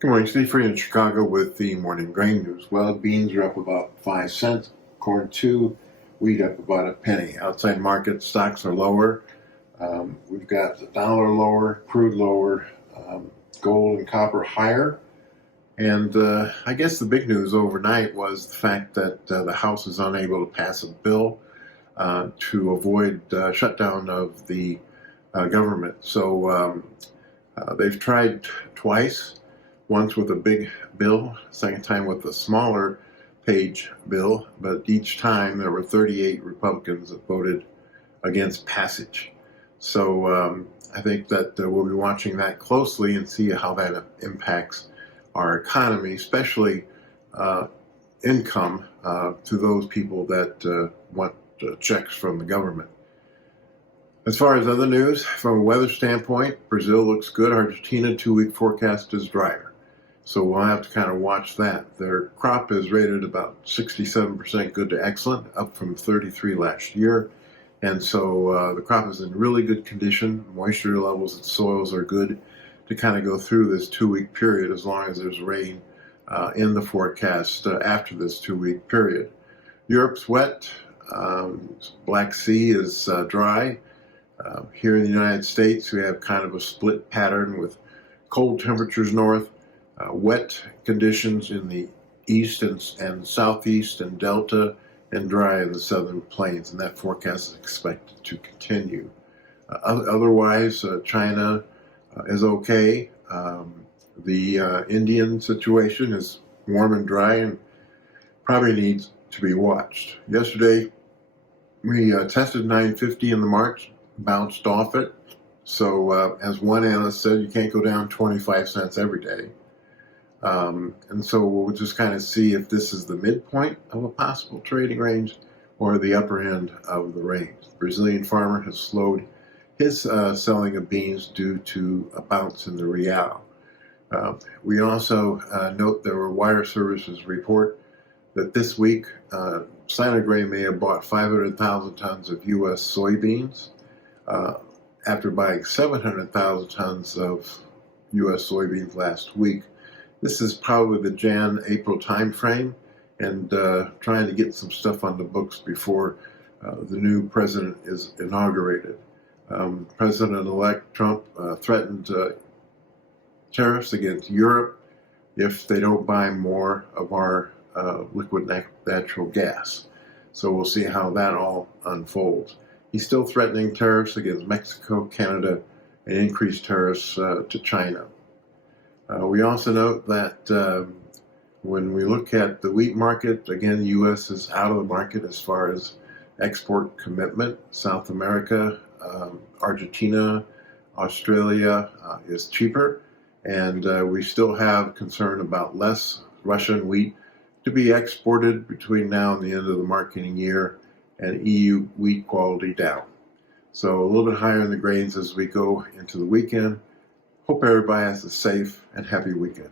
Good morning, Steve Free in Chicago with the morning grain news. Well, beans are up about 5 cents, corn 2, wheat up about a penny. Outside market stocks are lower. We've got the dollar lower, crude lower, gold and copper higher. And I guess the big news overnight was the fact that the House is unable to pass a bill to avoid shutdown of the government. So they've tried twice. Once with a big bill, second time with a smaller page bill, but each time there were 38 Republicans that voted against passage. So I think that we'll be watching that closely and see how that impacts our economy, especially income to those people that want checks from the government. As far as other news, from a weather standpoint, Brazil looks good. Argentina 2-week forecast is drier. So we'll have to kind of watch that. Their crop is rated about 67% good to excellent, up from 33 last year. And so the crop is in really good condition. Moisture levels and soils are good to kind of go through this 2-week period as long as there's rain in the forecast after this 2-week period. Europe's wet. Black Sea is dry. Here in the United States, we have kind of a split pattern with cold temperatures north, wet conditions in the east and southeast and delta, and dry in the southern plains, and that forecast is expected to continue. Otherwise, China is okay. The Indian situation is warm and dry and probably needs to be watched. Yesterday, we tested 950 in the March, bounced off it. So as one analyst said, you can't go down 25 cents every day. And so we'll just kind of see if this is the midpoint of a possible trading range or the upper end of the range. The Brazilian farmer has slowed his selling of beans due to a bounce in the real. We also note there were wire services report that this week Santa may have bought 500,000 tons of U.S. soybeans after buying 700,000 tons of U.S. soybeans last week. This is probably the Jan-April time frame, and trying to get some stuff on the books before the new president is inaugurated. President-elect Trump threatened tariffs against Europe if they don't buy more of our liquid natural gas. So we'll see how that all unfolds. He's still threatening tariffs against Mexico, Canada, and increased tariffs to China. We also note that when we look at the wheat market, again, the U.S. is out of the market as far as export commitment. South America, Argentina, Australia is cheaper, and we still have concern about less Russian wheat to be exported between now and the end of the marketing year, and EU wheat quality down. So a little bit higher in the grains as we go into the weekend. Hope everybody has a safe and happy weekend.